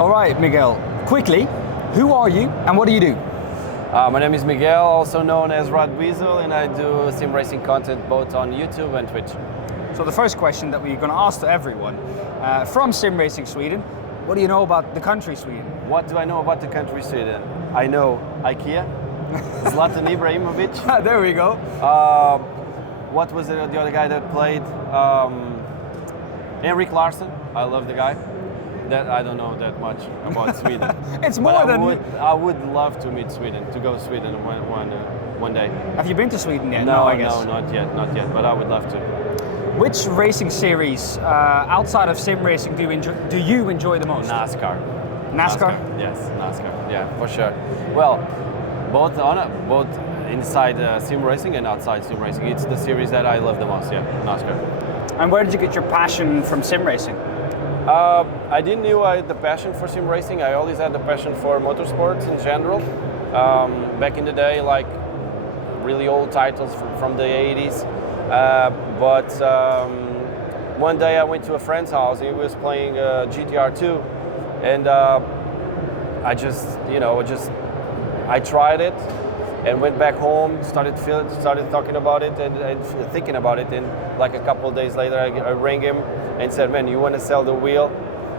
All right, Miguel, quickly, who are you and what do you do? My name is Miguel, also known as Rad Weasel, and I do sim racing content both on YouTube and Twitch. So the first question that we're going to ask to everyone, from Sim Racing Sweden, what do you know about the country Sweden? What do I know about the country Sweden? I know IKEA, Zlatan Ibrahimovic. There we go. What was the other guy that played? Henrik Larsson. I love the guy. That I don't know that much about Sweden. It's more than... I would love to meet Sweden, to go to Sweden one day. Have you been to Sweden yet? No, I guess. no, not yet, but I would love to. Which racing series outside of sim racing do you enjoy the most? NASCAR. NASCAR? Yes, NASCAR. Yeah, for sure. Well, both inside sim racing and outside sim racing. It's the series that I love the most. Yeah, NASCAR. And where did you get your passion from sim racing? I didn't know I had the passion for sim racing. I always had the passion for motorsports in general. Back in the day, like really old titles from the 80s. But one day I went to a friend's house. He was playing GTR2, and I tried it and went back home. Started talking about it and thinking about it. And like a couple of days later, I rang him and said, "Man, you want to sell the wheel?"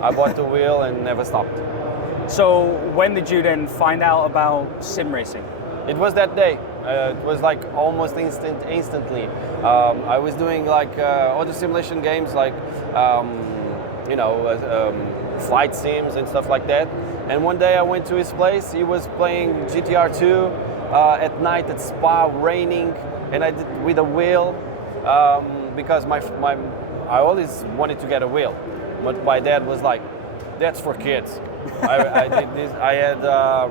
I bought the wheel and never stopped. So when did you then find out about sim racing? It was that day. It was like almost instantly. I was doing like other simulation games, like flight sims and stuff like that. And one day I went to his place. He was playing GTR2 at night at Spa, raining, and I did with a wheel because I always wanted to get a wheel, but my dad was like, "That's for kids." I did this. I had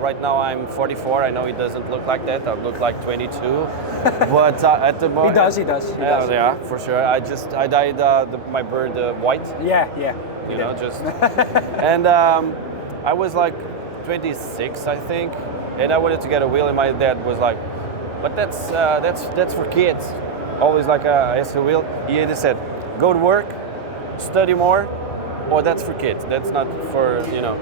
right now I'm 44. I know it doesn't look like that. I look like 22, but at the moment he does. Yeah, for sure. I dyed my bird white. Yeah. You know, just and I was like 26, I think, and I wanted to get a wheel, and my dad was like, "But that's for kids." Always like I asked a wheel. He either said, "Go to work, study more," or "That's for kids. That's not for, you know."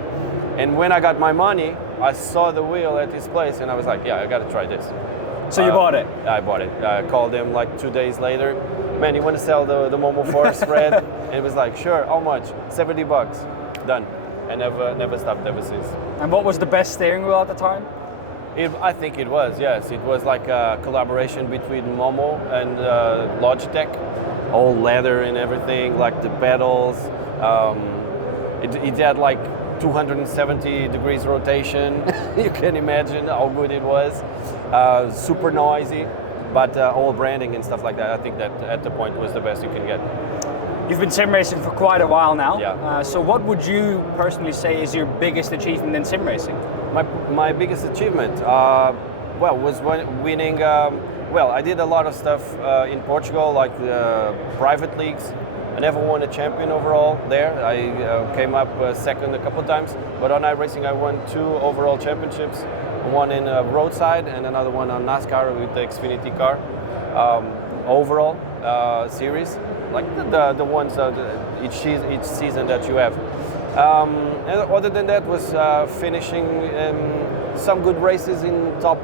And when I got my money, I saw the wheel at his place, and I was like, "Yeah, I got to try this." So you bought it? I bought it. I called him like 2 days later. "Man, you want to sell the Momo Force Red?" And it was like, "Sure. How much?" $70. Done. And never stopped ever since. And what was the best steering wheel at the time? I think it was, yes. It was like a collaboration between Momo and Logitech. All leather and everything, like the pedals. It had like 270 degrees rotation. You can imagine how good it was. Super noisy, but all branding and stuff like that. I think that at the point was the best you can get. You've been sim racing for quite a while now. Yeah. So what would you personally say is your biggest achievement in sim racing? My biggest achievement, was winning. I did a lot of stuff in Portugal, like the private leagues. I never won a champion overall there. I came up second a couple of times, but on iRacing I won 2 overall championships. One in roadside and another one on NASCAR with the Xfinity car. Overall series, like the ones each season that you have. And other than that was finishing some good races in top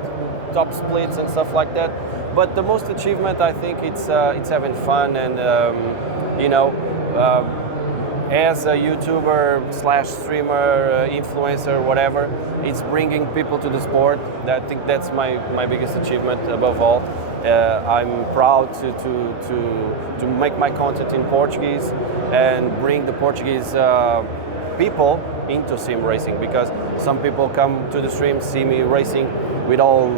splits and stuff like that. But the most achievement, I think, it's having fun and as a YouTuber / streamer, influencer, whatever, it's bringing people to the sport. I think that's my biggest achievement above all. I'm proud to make my content in Portuguese and bring the Portuguese people into sim racing, because some people come to the stream, see me racing with all,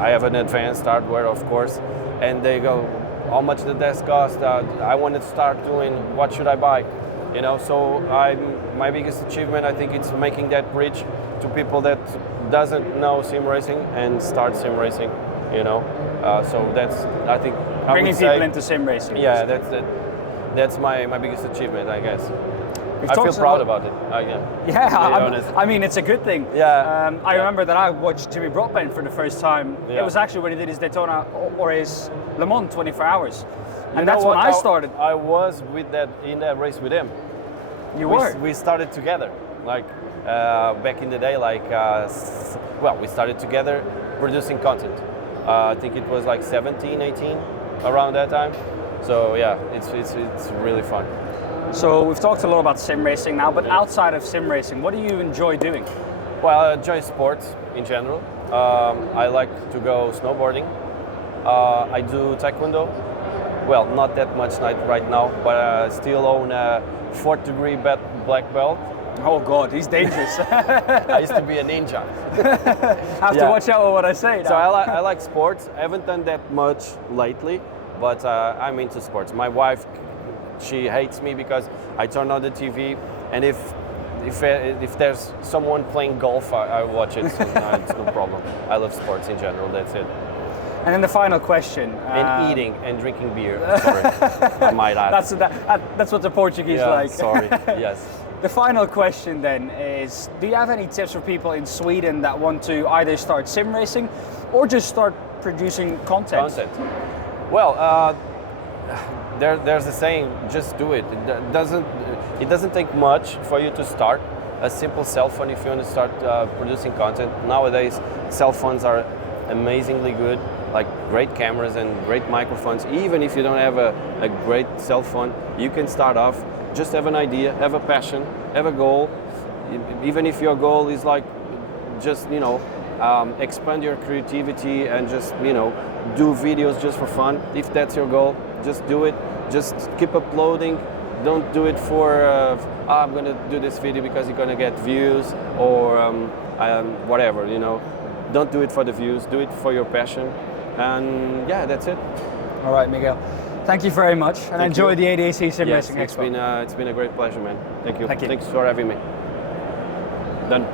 I have an advanced hardware, of course, and they go, "How much did this cost? I want to start doing, what should I buy?" So my biggest achievement, I think, it's making that bridge to people that doesn't know sim racing and start sim racing, So that's, I think, bringing people into sim racing. Yeah, that's my biggest achievement, I guess. I feel proud about it. I mean, it's a good thing. Yeah. I remember that I watched Jimmy Broadbent for the first time. Yeah. It was actually when he did his Daytona or his Le Mans 24 hours. And that's when I started. I was in that race with him. You were? We started together. Like back in the day, like well, we started together producing content. I think it was like 17, 18, around that time. So yeah, it's really fun. So we've talked a lot about sim racing now, but outside of sim racing, what do you enjoy doing? Well, I enjoy sports in general. I like to go snowboarding. I do taekwondo. Well, not that much right now, but I still own a 4th degree black belt. Oh God, he's dangerous. I used to be a ninja. Have to watch out with what I say now. So I like sports. I haven't done that much lately, but I'm into sports. My wife, she hates me because I turn on the TV, and if there's someone playing golf, I watch it. So it's no problem. I love sports in general. That's it. And then the final question. And eating and drinking beer. Sorry, I might add. That's what the Portuguese like. Sorry. Yes. The final question then is, do you have any tips for people in Sweden that want to either start sim racing or just start producing content? Well, there's a saying, just do it. It doesn't take much for you to start. A simple cell phone if you want to start producing content. Nowadays, cell phones are amazingly good, like great cameras and great microphones. Even if you don't have a great cell phone, you can start off. Just have an idea, have a passion, have a goal. Even if your goal is like just, you know, expand your creativity and just, you know, do videos just for fun. If that's your goal, just do it. Just keep uploading. Don't do it for, I'm gonna do this video because you're gonna get views or whatever, you know. Don't do it for the views, do it for your passion. And yeah, that's it. All right, Miguel. Thank you very much, and enjoy the ADAC Sim Racing Expo. It's been a great pleasure, man. Thank you. Thank you. Thanks for having me. Done.